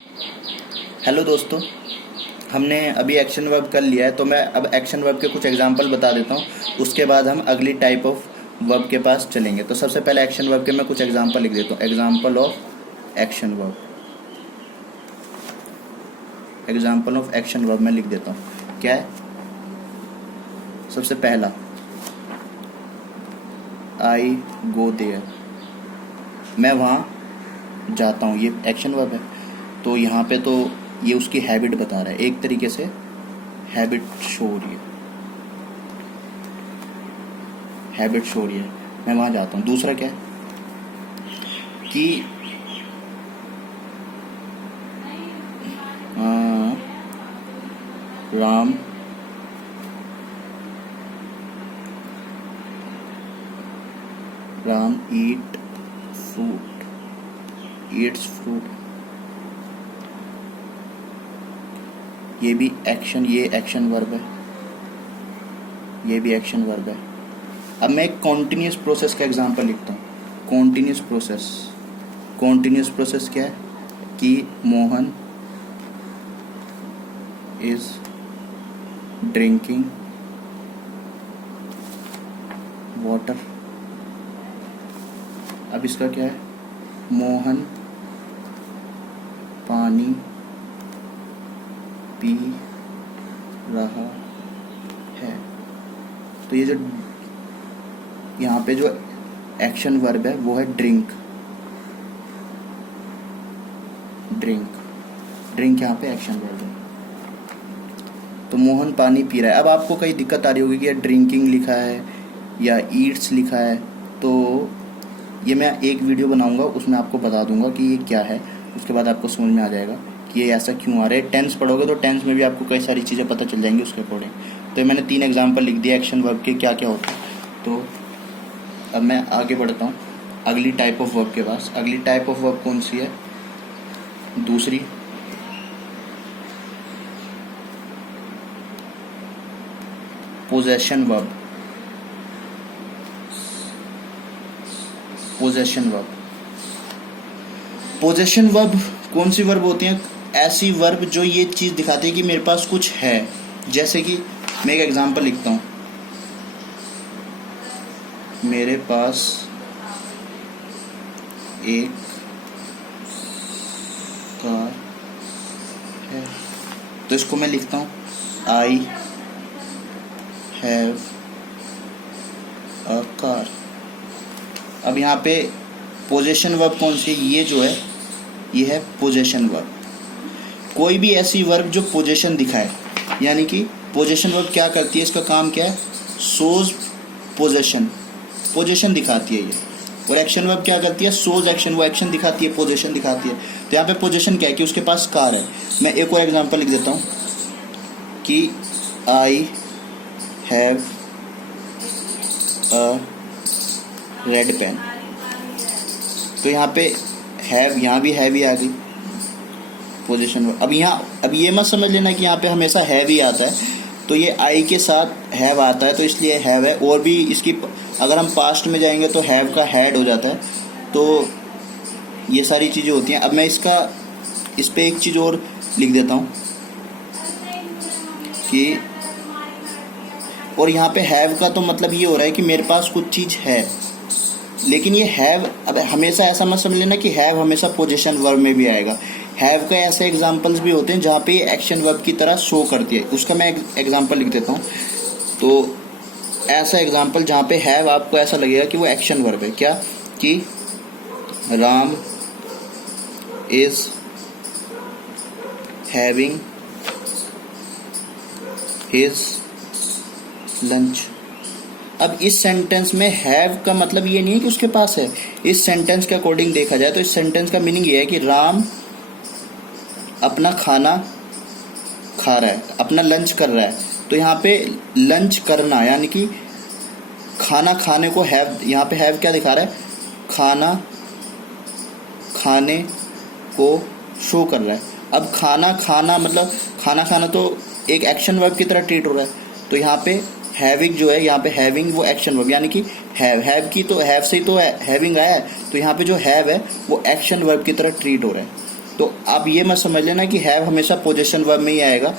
Hello दोस्तों, हमने अभी एक्शन वर्ब कर लिया है तो मैं अब एक्शन वर्ब के कुछ एग्जांपल बता देता हूँ। उसके बाद हम अगली टाइप ऑफ वर्ब के पास चलेंगे। तो सबसे पहले एक्शन वर्ब के मैं कुछ एग्जांपल लिख देता हूँ। Example of action verb, example of action verb मैं लिख देता हूँ। क्या है? सबसे पहला, आई गो देयर, मैं वहाँ जाता हूँ। ये एक्शन वर्ब है। तो यहाँ पे तो ये उसकी हैबिट बता रहा है, एक तरीके से हैबिट शो हो रही है, हैबिट शो हो रही है, मैं वहाँ जाता हूँ। दूसरा क्या है कि Ram eat fruit, Yeats fruit. ये भी एक्शन, ये एक्शन वर्ब है, ये भी एक्शन वर्ब है। अब मैं एक कॉन्टिन्यूस प्रोसेस का एग्जांपल लिखता हूँ। कॉन्टिन्यूस प्रोसेस, कॉन्टिन्यूस प्रोसेस क्या है कि मोहन इज ड्रिंकिंग वाटर। अब इसका क्या है? मोहन पानी पी रहा है। तो ये जो यहाँ पे जो एक्शन वर्ब है वो है ड्रिंक, ड्रिंक, ड्रिंक यहाँ पे एक्शन वर्ब है। तो मोहन पानी पी रहा है। अब आपको कई दिक्कत आ रही होगी कि यार ड्रिंकिंग लिखा है या ईट्स लिखा है। तो ये मैं एक वीडियो बनाऊंगा, उसमें आपको बता दूंगा कि ये क्या है। उसके बाद आपको समझ में आ जाएगा कि ये ऐसा क्यों आ रहा है। टेंस पढ़ोगे तो टेंस में भी आपको कई सारी चीज़ें पता चल जाएंगी उसके अकॉर्डिंग। तो मैंने 3 एग्जाम्पल लिख दिया एक्शन वर्ब के क्या क्या होता है। तो अब मैं आगे बढ़ता हूँ अगली टाइप ऑफ वर्ब के पास। अगली टाइप ऑफ वर्ब कौन सी है? दूसरी, possession verb. Possession verb, possession verb कौन सी वर्ब होती हैं? ऐसी वर्ब जो ये चीज़ दिखाती है कि मेरे पास कुछ है। जैसे कि मैं एक एग्जांपल लिखता हूँ, मेरे पास एक कार है। तो इसको मैं लिखता हूँ आई हैव अ कार। अब यहाँ पे पोजेशन वर्ब कौन सी है? ये जो है ये है पोजेशन वर्ब। कोई भी ऐसी वर्ब जो पोजेशन दिखाए, यानी कि पोजेशन वर्ब क्या करती है, इसका काम क्या है? सोज पोजेशन, पोजेशन दिखाती है ये। और एक्शन वर्ब क्या करती है? सोज एक्शन, वो एक्शन दिखाती है, पोजेशन दिखाती है। तो यहाँ पे पोजेशन क्या है कि उसके पास कार है। मैं एक और एग्जांपल लिख देता हूँ कि I have a red pen. तो यहाँ पे हैव, यहाँ भी हैव ही आ गई पोजीशन वर्ब। अब ये मत समझ लेना कि यहाँ पे हमेशा हैव ही आता है। तो ये आई के साथ हैव आता है तो इसलिए हैव है। और भी इसकी अगर हम पास्ट में जाएंगे तो हैव का हैड हो जाता है। तो ये सारी चीज़ें होती हैं। अब मैं इस पे एक चीज़ और लिख देता हूँ कि, और यहाँ पे हैव का तो मतलब ये हो रहा है कि मेरे पास कुछ चीज़ है। लेकिन ये हैव, अब हमेशा ऐसा मत समझ लेना कि हैव हमेशा पोजीशन वर्ब में भी आएगा। हैव का ऐसे एग्जांपल्स भी होते हैं जहाँ पे ये एक्शन वर्ब की तरह शो करती है। उसका मैं एग्जांपल लिख देता हूँ। तो ऐसा एग्जांपल जहाँ पे हैव आपको ऐसा लगेगा कि वो एक्शन वर्ब है। क्या? कि Ram is having his lunch. अब इस सेंटेंस में हैव का मतलब ये नहीं है कि उसके पास है। इस सेंटेंस के अकॉर्डिंग देखा जाए तो इस सेंटेंस का मीनिंग ये है कि राम अपना खाना खा रहा है, अपना लंच कर रहा है। तो यहाँ पे लंच करना यानी कि खाना खाने को हैव, यहाँ पे हैव क्या दिखा रहा है? खाना खाने को शो कर रहा है। अब खाना खाना मतलब खाना खाना तो एक एक्शन वर्ब की तरह ट्रीट हो रहा है। तो यहाँ पे हैविंग जो है, यहाँ पे हैविंग वो एक्शन वर्ब, यानी कि हैव की तो हैव से ही तो हैविंग आया है। तो यहाँ पे जो हैव है वो एक्शन वर्ब की तरह ट्रीट हो रहा है। तो आप ये मत समझ लेना कि हैव हमेशा पोजीशन वर्ब में ही आएगा।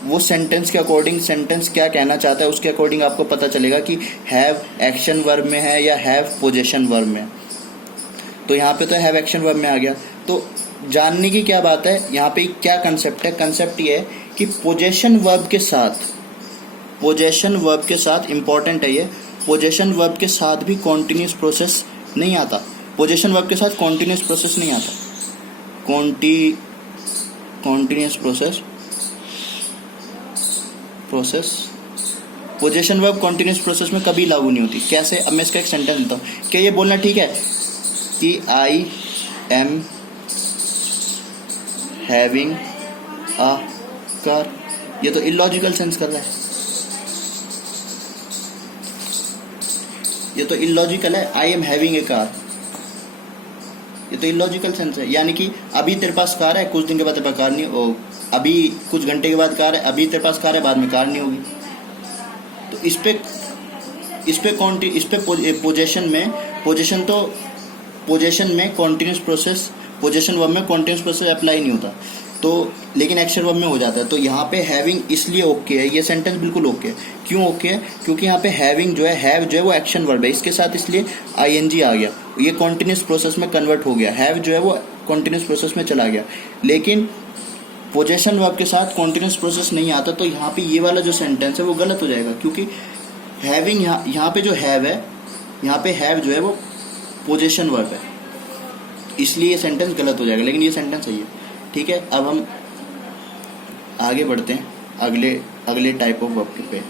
वो सेंटेंस के अकॉर्डिंग, सेंटेंस क्या कहना चाहता है उसके अकॉर्डिंग आपको पता चलेगा कि हैव एक्शन वर्ब में है या हैव पोजीशन वर्ब में। तो यहाँ पे तो हैव एक्शन वर्ब में आ गया। तो जानने की क्या बात है, यहाँ पे क्या कंसेप्ट है, कंसेप्ट ये है कि पोजीशन वर्ब के साथ, पोजीशन वर्ब के साथ इंपॉर्टेंट है ये, पोजीशन वर्ब के साथ भी कॉन्टिन्यूस प्रोसेस नहीं आता। पोजीशन वर्ब के साथ कॉन्टिन्यूस प्रोसेस नहीं आता। Continuous process position verb continuous process में कभी लागू नहीं होती। कैसे? अब मैं इसका एक सेंटेंस देता हूँ। क्या ये बोलना ठीक है कि I am having a car? ये तो इलॉजिकल सेंस कर रहा है, ये तो इलॉजिकल है। I am having a car, ये तो इलॉजिकल सेंस है। यानी कि अभी तेरे पास कार है, कुछ दिन के बाद तेरे पास कार नहीं हो, अभी कुछ घंटे के बाद कार है, अभी तेरे पास कार है, बाद में कार नहीं होगी। तो इस पे पोजीशन में, पोजीशन में कॉन्टिन्यूस प्रोसेस, पोजीशन वर्ब में कॉन्टिन्यूस प्रोसेस अप्लाई नहीं होता। तो लेकिन एक्शन वर्ब में हो जाता है। तो यहाँ पे हैविंग इसलिए ओके है, ये सेंटेंस बिल्कुल ओके है। क्यों ओके है? क्योंकि यहाँ पे हैविंग जो है, हैव जो है वो एक्शन वर्ब है, इसके साथ इसलिए आईएनजी आ गया, ये कॉन्टिन्यूस प्रोसेस में कन्वर्ट हो गया। हैव जो है वो कॉन्टिन्यूस प्रोसेस में चला गया। लेकिन पोजीशन वर्ब के साथ कॉन्टिन्यूस प्रोसेस नहीं आता। तो यहाँ पे ये वाला जो सेंटेंस है वो गलत हो जाएगा, क्योंकि हैविंग यहाँ पे जो हैव है, यहाँ पे हैव जो है वो पोजीशन वर्ब है, इसलिए ये सेंटेंस गलत हो जाएगा। लेकिन ये सेंटेंस सही है। ठीक है, अब हम आगे बढ़ते हैं अगले टाइप ऑफ वर्ब पे।